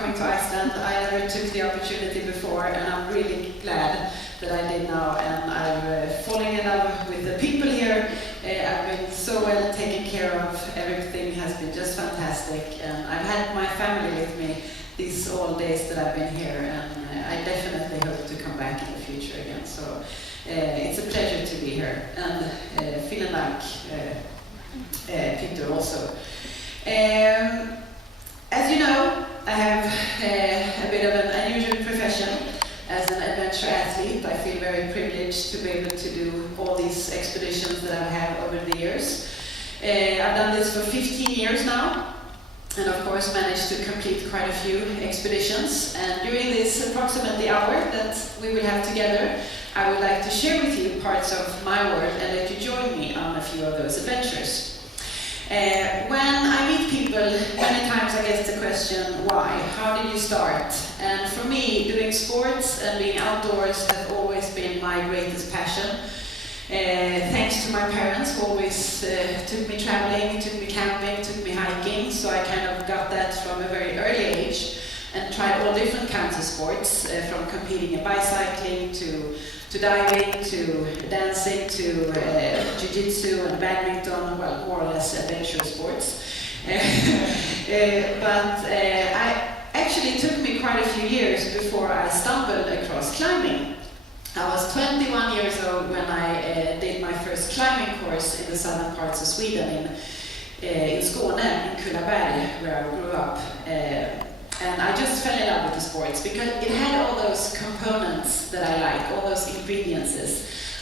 coming to Iceland. I never took the opportunity before, and I'm really glad that I did now. And I'm falling in love with the people here. I've been so well taken care of. Everything has been just fantastic, and I've had my family with me these all days that I've been here, and I definitely hope to come back in the future again. So it's a pleasure to be here, and vielen Dank, Peter, also. As you know, I have a bit of an unusual profession as an adventure athlete. I feel very privileged to be able to do all these expeditions that I've had over the years. I've done this for 15 years now, and of course managed to complete quite a few expeditions. And during this approximately hour that we will have together, I would like to share with you parts of my work and let you join me on a few of those adventures. When I meet people, many times I get the question, why? How did you start? And for me, doing sports and being outdoors has always been my greatest passion. Thanks to my parents, who always took me traveling, took me camping, took me hiking, so I kind of got that from a very early age and tried all different kinds of sports, from competing in bicycling to diving, to dancing, to jiu-jitsu and badminton, well, more or less adventure sports. But it took me quite a few years before I stumbled across climbing. I was 21 years old when I did my first climbing course in the southern parts of Sweden, in Skåne, in Kullaberg, where I grew up. And I just fell in love with the sports because it had all those components that I like, all those ingredients.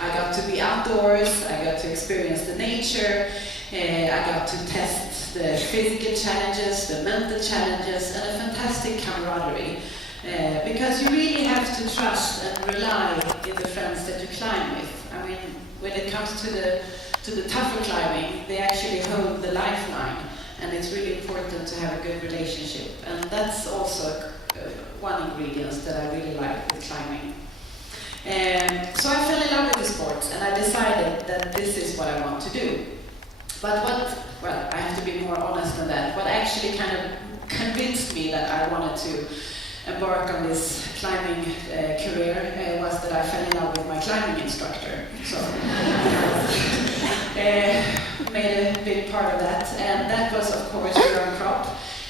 I got to be outdoors, I got to experience the nature, I got to test the physical challenges, the mental challenges, and a fantastic camaraderie. Because you really have to trust and rely in the friends that you climb with. I mean, when it comes to the tougher climbing, they actually hold the lifeline. And it's really important to have a good relationship. And that's also one ingredient that I really like with climbing. So I fell in love with the sport, and I decided that this is what I want to do. But I have to be more honest than that. What actually kind of convinced me that I wanted to embark on this climbing career was that I fell in love with my climbing instructor. So made a big part of that, and that was of course Göran Kropp.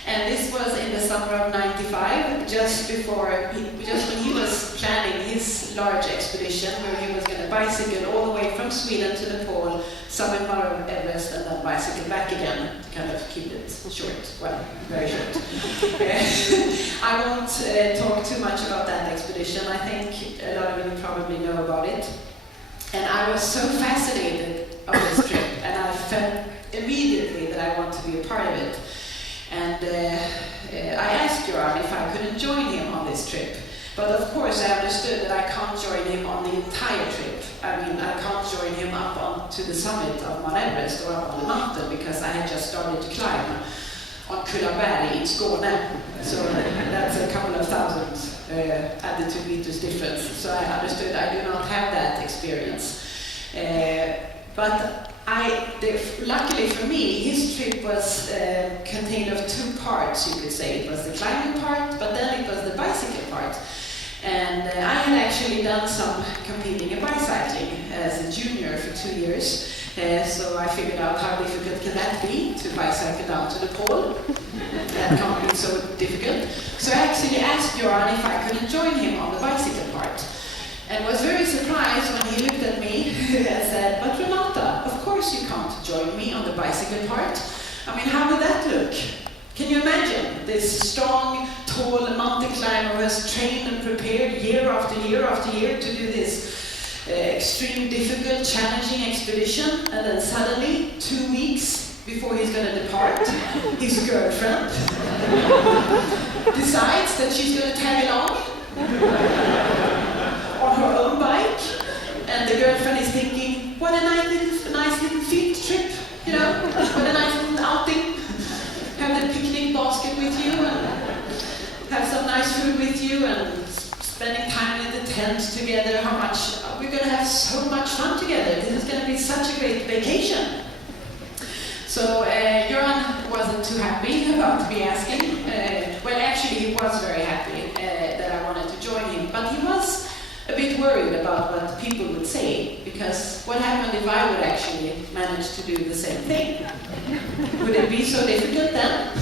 And this was in the summer of '95, just when he was planning his large expedition where he was going to bicycle all the way from Sweden to the pole, summit Mount Everest, and then bicycle back again, to kind of keep it short, well, very short. I won't talk too much about that expedition. I think a lot of you probably know about it. And I was so fascinated of this trip, and I felt immediately that I want to be a part of it. And I asked Göran if I couldn't join him on this trip. But of course I understood that I can't join him on the entire trip. I mean, I can't join him up onto the summit of Mount Everest or up on the mountain, because I had just started to climb on Kullaberg in Skåne. So that's a couple of thousand altitude meters difference. So I understood I do not have that experience. But luckily for me, his trip was contained of two parts, you could say. It was the climbing part, but then it was the bicycle part. And I had actually done some competing in bicycling as a junior for 2 years. So I figured out how difficult can that be to bicycle down to the pole. That can't be so difficult. So I actually asked Göran if I could join him on the bicycle part. And was very surprised when he looked at me and said, "But Renata, of course you can't join me on the bicycle part. I mean, how would that look? Can you imagine this strong, tall mountain climber who has trained and prepared year after year after year to do this extreme, difficult, challenging expedition, and then suddenly, 2 weeks before he's going to depart, his girlfriend decides that she's going to tag along on her own bike, and the girlfriend is thinking, what a nice little field trip, you know, what a nice little outing. Have the picnic basket with you, and have some nice food with you, and spending time in the tent together. We're going to have so much fun together. This is going to be such a great vacation. So Göran wasn't too happy about me asking. Well, actually, he he was very happy that I wanted to join him, but he was a bit worried about what people would say, because what happened if I would actually manage to do the same thing? Would it be so difficult then?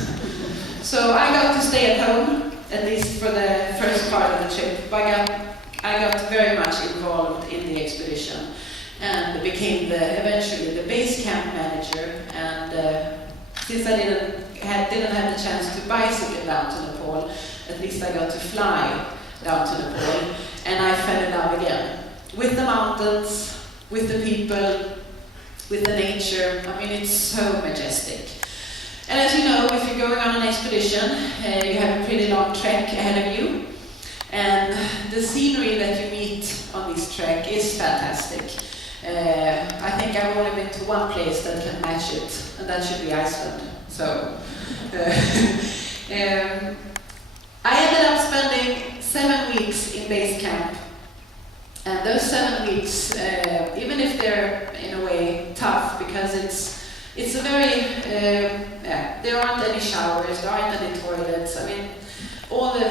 So I got to stay at home, at least for the first part of the trip. But I got very much involved in the expedition and became eventually the base camp manager. And since I didn't have the chance to bicycle down to Nepal, at least I got to fly down to Nepal, and I fell in love again with the mountains, with the people, with the nature. I mean, it's so majestic. And as you know, if you're going on an expedition, you have a pretty long trek ahead of you, and the scenery that you meet on this trek is fantastic. I think I've only been to one place that can match it, and that should be Iceland. So I ended up spending 7 weeks in base camp, and those 7 weeks, even if they're in a way tough, because it's a very, there aren't any showers, there aren't any toilets. I mean, all the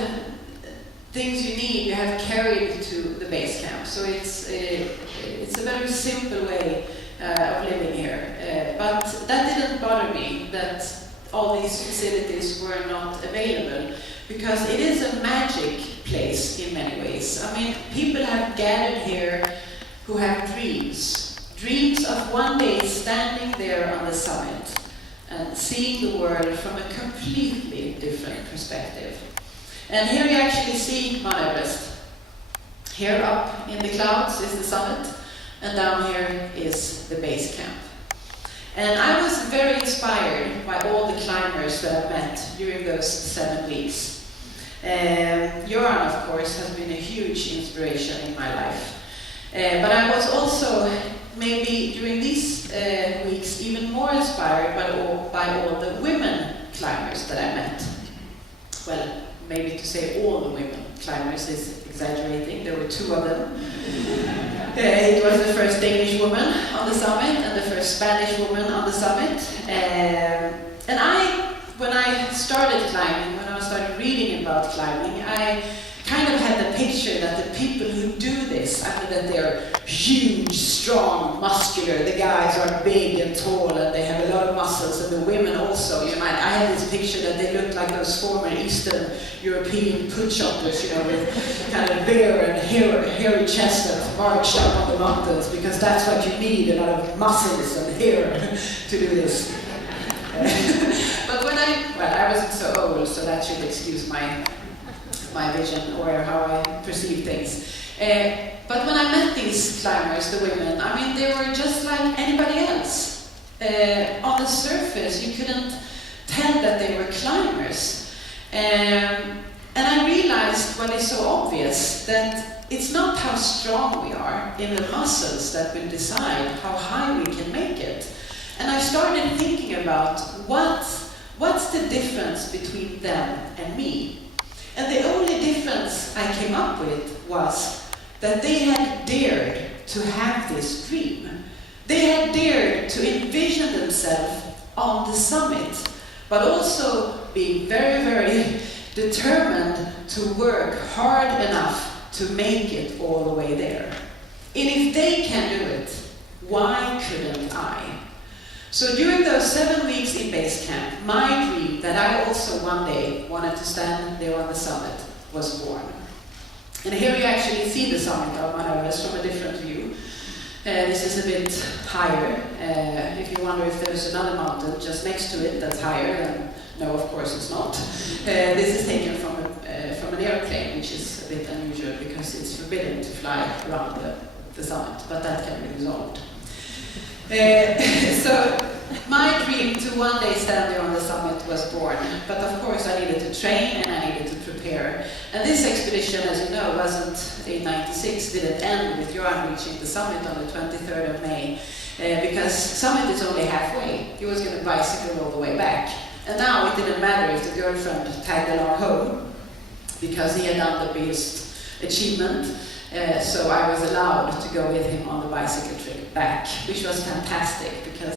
things you need, you have carried to the base camp. So it's a very simple way of living here. But that didn't bother me, that all these facilities were not available, because it is a magic place in many ways. I mean, people have gathered here who have dreams of one day standing there on the summit and seeing the world from a completely different perspective. And here you actually see Mount Everest. Here up in the clouds is the summit, and down here is the base camp. And I was very inspired by all the climbers that I met during those 7 weeks. Göran, of course, has been a huge inspiration in my life. But I was also, maybe during these weeks, even more inspired by all the women climbers that I met. Well, maybe to say all the women climbers is exaggerating. There were 2 of them. It was the first Danish woman on the summit and the first Spanish woman on the summit. And when I started climbing, when I started reading about climbing, I kind of had the picture that the people who do this, I mean, that they're huge, strong, muscular, the guys are big and tall and they have a lot of muscles, and the women also, you know, I had this picture that they looked like those former Eastern European push-uppers, you know, with kind of bare and hairy chest that marched up on the mountains, because that's what you need, a lot of muscles and hair to do this. But when I wasn't so old, so that should excuse my vision or how I perceive things. But when I met these climbers, the women, I mean, they were just like anybody else. On the surface, you couldn't tell that they were climbers. And I realized what is so obvious, that it's not how strong we are in the muscles that will decide how high we can make it. And I started thinking about what's the difference between them and me. And the only difference I came up with was that they had dared to have this dream. They had dared to envision themselves on the summit, but also being very, very determined to work hard enough to make it all the way there. And if they can do it, why couldn't I? So during those 7 weeks in base camp, my dream that I also one day wanted to stand there on the summit was born. And here you actually see the summit of Mount Everest from a different view. This is a bit higher. If you wonder if there's another mountain just next to it that's higher, then no, of course it's not. This is taken from an airplane, which is a bit unusual because it's forbidden to fly around the summit, but that can be resolved. So my dream to one day stand there on the summit was born, but of course I needed to train and I needed to prepare. And this expedition, as you know, wasn't in '96, didn't end with Göran reaching the summit on the 23rd of May, because summit is only halfway. He was going to bicycle all the way back. And now it didn't matter if the girlfriend tagged along home, because he had done the biggest achievement. So I was allowed to go with him on the bicycle trip back, which was fantastic because